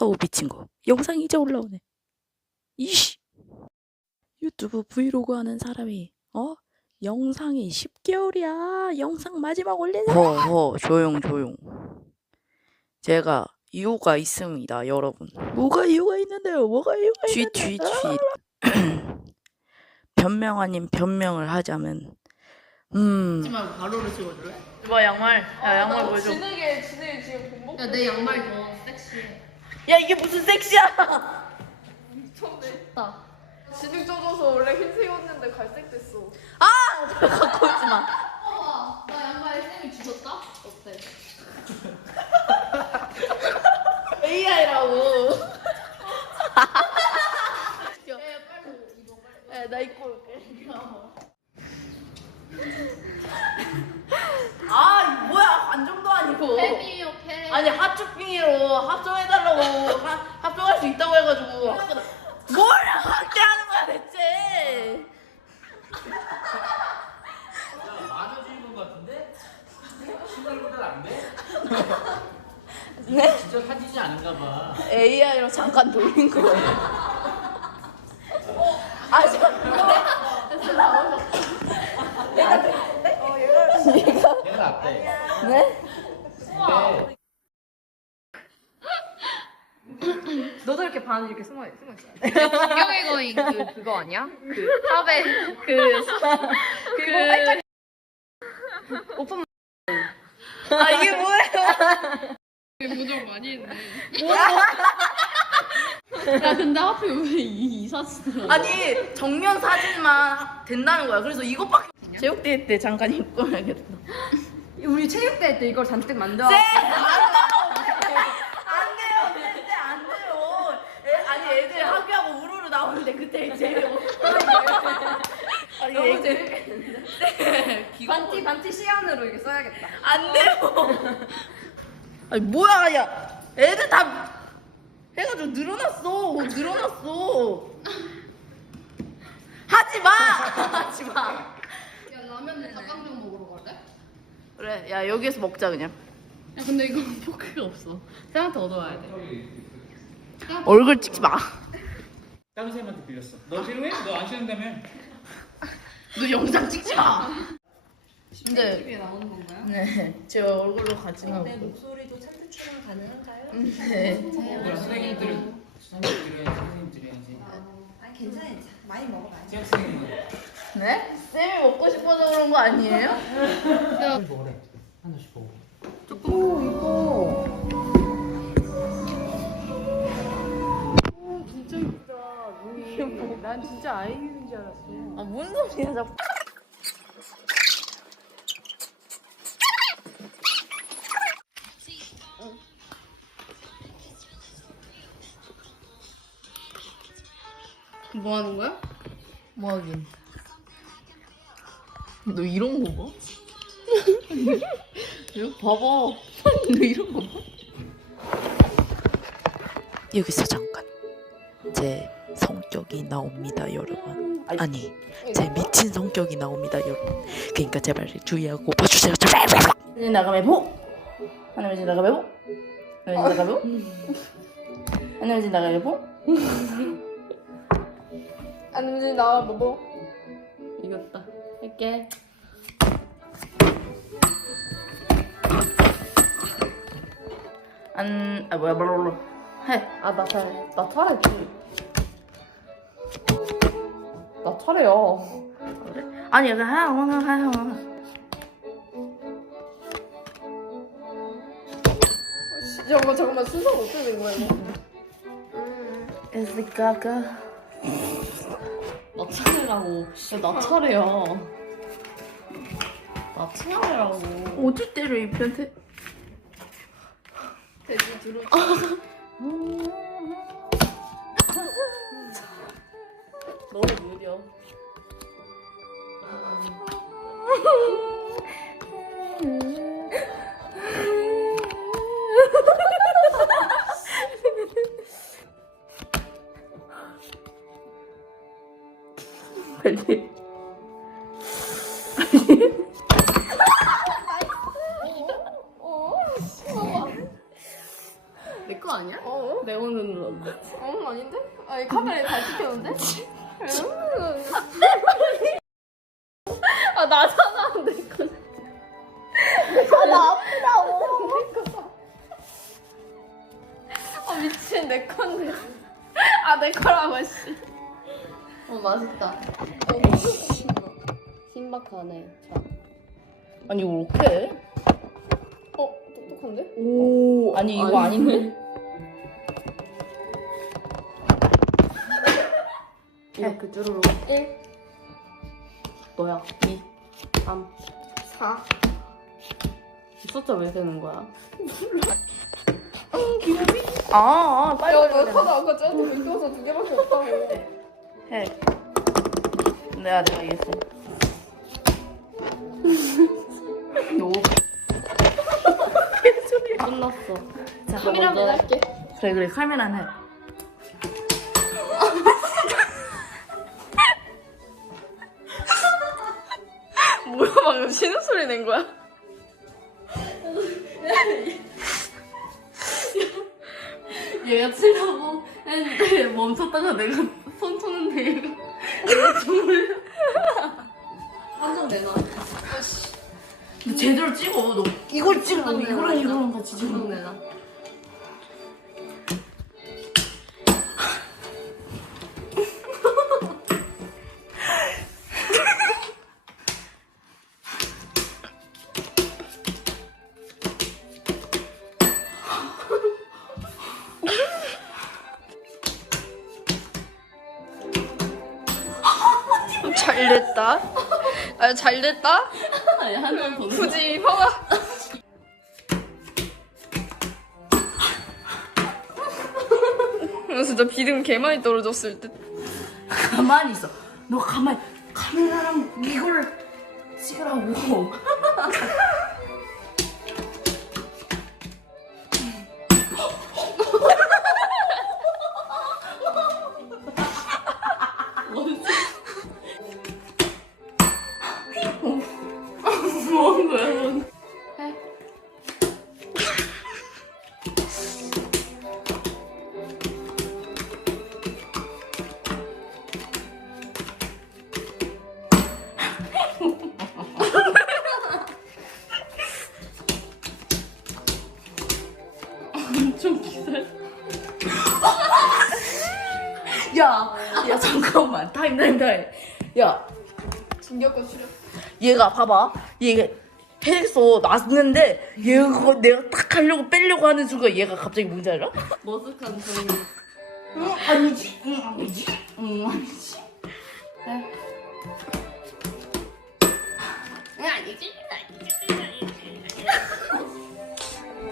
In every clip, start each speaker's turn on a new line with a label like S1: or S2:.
S1: 아우 미친 거. 영상이 이제 올라오네. 이씨. 유튜브 브이로그 하는 사람이 어? 영상이 10개월이야. 영상 마지막 올린 사람. 허허 조용 조용. 제가 이유가 있습니다, 여러분. 뭐가 이유가 있는데요? 뭐가 이유가 있는데? 쥐쥐쥐. 변명 아닌 변명을 하자면 음.
S2: 하지만 가로를 찍어줄래?
S1: 뭐 양말? 야 양말 보여줘.
S3: 진흙에 진흙에 지금 공복
S2: 야내 양말 더 섹시해.
S1: 야 이게 무슨 섹시야?
S3: 미쳤네.
S2: 나.
S3: 진흙 젖어서 원래 흰색이었는데 갈색 됐어.
S1: 갖고 오지 마.
S2: 어, 나 양말 쌤이? 어때?
S1: AI라고.
S2: 야, 야 빨리 입어 빨리.
S1: 야, 나 입고 올게. 아, 뭐야. 관정도 아니고.
S2: 팬이에요 팬.
S1: 아니, 핫쇼핑으로 합성해달라고 하, 합성할 수 있다고 해가지고. 뭘 확대하는 거야, 대체.
S4: 많아지는 것 같은데? 신발보다 안 돼?
S1: 네?
S4: 진짜 사지지 않은가 봐.
S1: AI로 잠깐 돌린 거예요. 아, 저,
S4: 내가 낫대.
S1: 네?
S4: 근데
S3: 너도 이렇게 숨어 숨어 있어.
S2: 김경의 거인 그 그거 아니야? 그 탑에 그
S3: 그리고
S1: 아, 이게 뭐예요?
S2: 무정 많이 했네. 야 근데 하필 왜이 이 사진을?
S1: 아니 정면 사진만 하- 된다는 거야. 그래서 이것밖에 체육대회 때 잠깐 입고 와야겠다.
S3: 우리 체육대회 때 이걸 잔뜩 만들어.
S1: 안 돼요, 진짜 안 돼요. 애, 아니 애들 학교하고 우르르 나오는데 그때 이제 아니
S3: 너무 재밌겠는데? 반티 반티 시안으로 이렇게 써야겠다.
S1: 안 돼요. 아니 뭐야, 야 애들 다 해가지고 늘어났어, 늘어났어. 하지 마, 하지 마.
S2: 야 라면에 닭강정 먹으러 갈래?
S1: 그래, 야 여기에서 먹자 그냥.
S2: 야 근데 이거 포크가 없어. 쌤한테 얻어와야 돼.
S1: 얼굴 찍지 마.
S4: 다른 쌤한테 빌렸어. 너 필요해? 너안 싫은다며?
S1: 너 영상 찍지 마. 근데
S2: TV에 나오는 건가요?
S1: 네, 제 얼굴로 가진 않고.
S5: 목소리도 찬드 출연 가능한가요?
S1: 네.
S4: 그래, 선생님들, 선생님들이 선생님들이 해야지.
S5: 아 괜찮아요. 많이 먹어봐요.
S4: 지학생은
S1: 네? 쌤이 먹고 싶어서 그런 거 아니에요?
S4: 먹으래.
S3: 난 진짜 아이유인 줄 알았어.
S1: 아, 뭔 소리야, 자꾸.
S2: 뭐 하는 거야?
S1: 뭐 하긴. 너 이런 거 봐? 이거 봐봐. 너 이런 거 봐? 여기서 잠깐. 제 성격이 나옵니다, 여러분. 아니, 제 미친 성격이 나옵니다, 여러분. 그러니까 제발 주의하고 봐주세요, 제발. 나가면 보. 하나 씩 나가면 보. 하나 씩 나가면 보. 하나 씩 나가면 보.
S3: 아니면 나와 뭐?
S2: 이겼다. 할게.
S1: 안, 아 뭐야, 뭐야, 해.
S3: 아나 잘. 나 차례지. 나 차례 야.
S1: 아니, 그냥 하나, 하나, 하나, 하나.
S3: 잠깐만 잠깐만 순서가 어떻게 된 거야 이거?
S1: Is the gaga?
S2: 나 차례라고. 야, 나 차례야. 나 차례라고.
S1: 어디 때려 이 변태?
S3: 돼지 두루.
S2: 너무 느려.
S1: 빨리.
S3: 나잖아 내 거. 아나 아프다고. 아 미친 내 건데. 아 내 거라고 씨.
S2: 어 맛있다. 신박하네. 자.
S1: 아니 이거 어떻게 해?
S3: 어 똑똑한데?
S1: 오 아니 이거 아닌데?
S2: 이렇게 쭈루루.
S3: 1,
S1: 너야 2
S2: 3.
S3: 4.
S2: 숫자 왜 세는 거야?
S1: 아, 아 빨리
S3: 야,
S1: 빨리
S3: 너 카드 아까 쟤한테 느껴서 두 개밖에 없다고.
S1: 해 내가 내가 이겼어 너
S2: 끝났어.
S1: 자,
S3: 카메라
S2: 먼저.
S3: 할게.
S1: 그래 그래 카메라는 해
S3: 뭐야 방금 쉬는 소리 낸 거야?
S2: 얘가 치려고 했는데 멈췄다가 내가 손 쳤는데 얘가 한정 내놔.
S1: 너 제대로 찍어 너 이걸 찍어. 이거랑 이거랑 같이 찍어
S2: 한정 내놔.
S3: 잘 됐다. 아, 잘 됐다.
S2: 아니 한정 더 내놔.
S3: 굳이 화가. 나 진짜 비름 개 많이 떨어졌을 듯.
S1: 가만히 있어 너 가만히 카메라랑 이거를 찍으라고
S2: 야,
S1: 야 잠깐만. 타임 타임 타임. 야.
S3: 진격과 출연.
S1: 얘가 봐봐. 얘가 해서 났는데 얘가 그거 내가 딱 하려고 빼려고 하는 순간 얘가 갑자기 뭔지 알아?
S2: 머쓱한 소리.
S1: 응 아니지? 응 아니지? 응 아니지?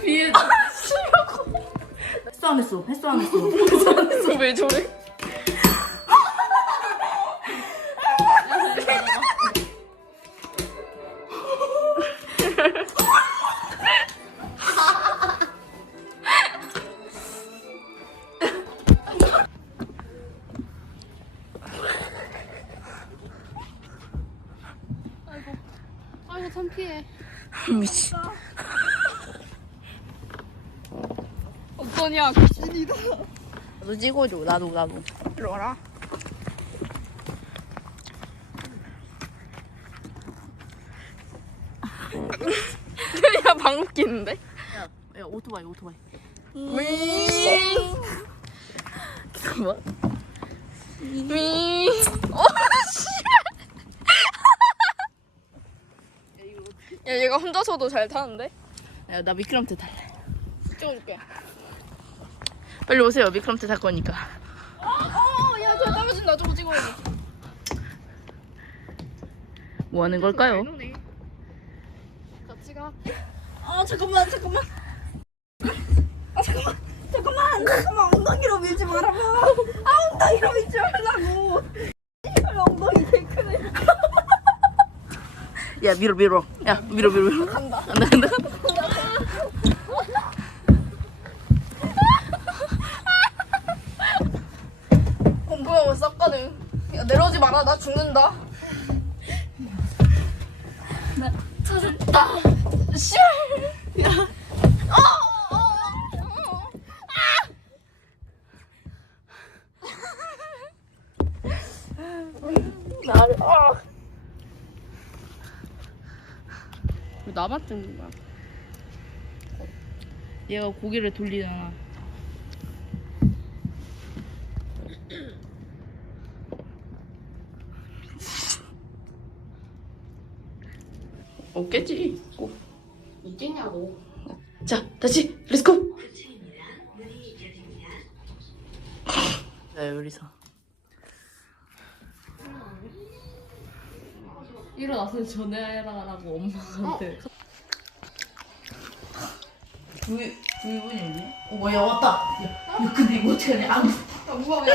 S2: 뒤에
S1: 했어 안 했어. 했어 안 했어.
S3: 왜 저래?
S1: 미치
S3: 어떠냐?
S1: 나도 찍어줘 나도 나도
S3: 이리 와라. 야 방귀 끼는데?
S1: 야, 야 오토바이 오토바이
S3: 윙.
S1: 잠깐만
S3: 윙. 어 씨발. 야 얘가 혼자서도 잘 타는데?
S1: 야 나 미끄럼틀 탈래
S3: 찍어줄게.
S1: 빨리 오세요 미끄럼틀 탈 거니까
S3: 어, 야, 저 떨어진다. 저거 찍어야지.
S1: 뭐 하는 걸까요?
S3: 같이 가.
S5: 아 잠깐만 잠깐만. 아 잠깐만 잠깐만 잠깐만 엉덩이로 밀지 말아봐. 아 엉덩이로 밀지 말라고. 이걸 엉덩이 개 크네.
S1: 야 밀어 밀어 야 밀어 밀어 밀어 간다 간다 간다
S3: 공부하고 쌌거든. 야, 내려오지 마라. 나 죽는다. 나 찾았다. 씨발. 야. 어, 어, 어, 어. 아!
S1: 왜 나만 찍는 거야? 얘가 고개를 돌리잖아. 없겠지. 꼭.
S2: 있겠냐고.
S1: 자, 다시 렛츠고. 자, 요리사. 일어나서 전화해라라고 엄마한테. 부이 부이분이 없네. 어, 야 왔다. 야, 야 근데 이거 어떻게 하냐? 안
S3: 야, 뭐가 왜?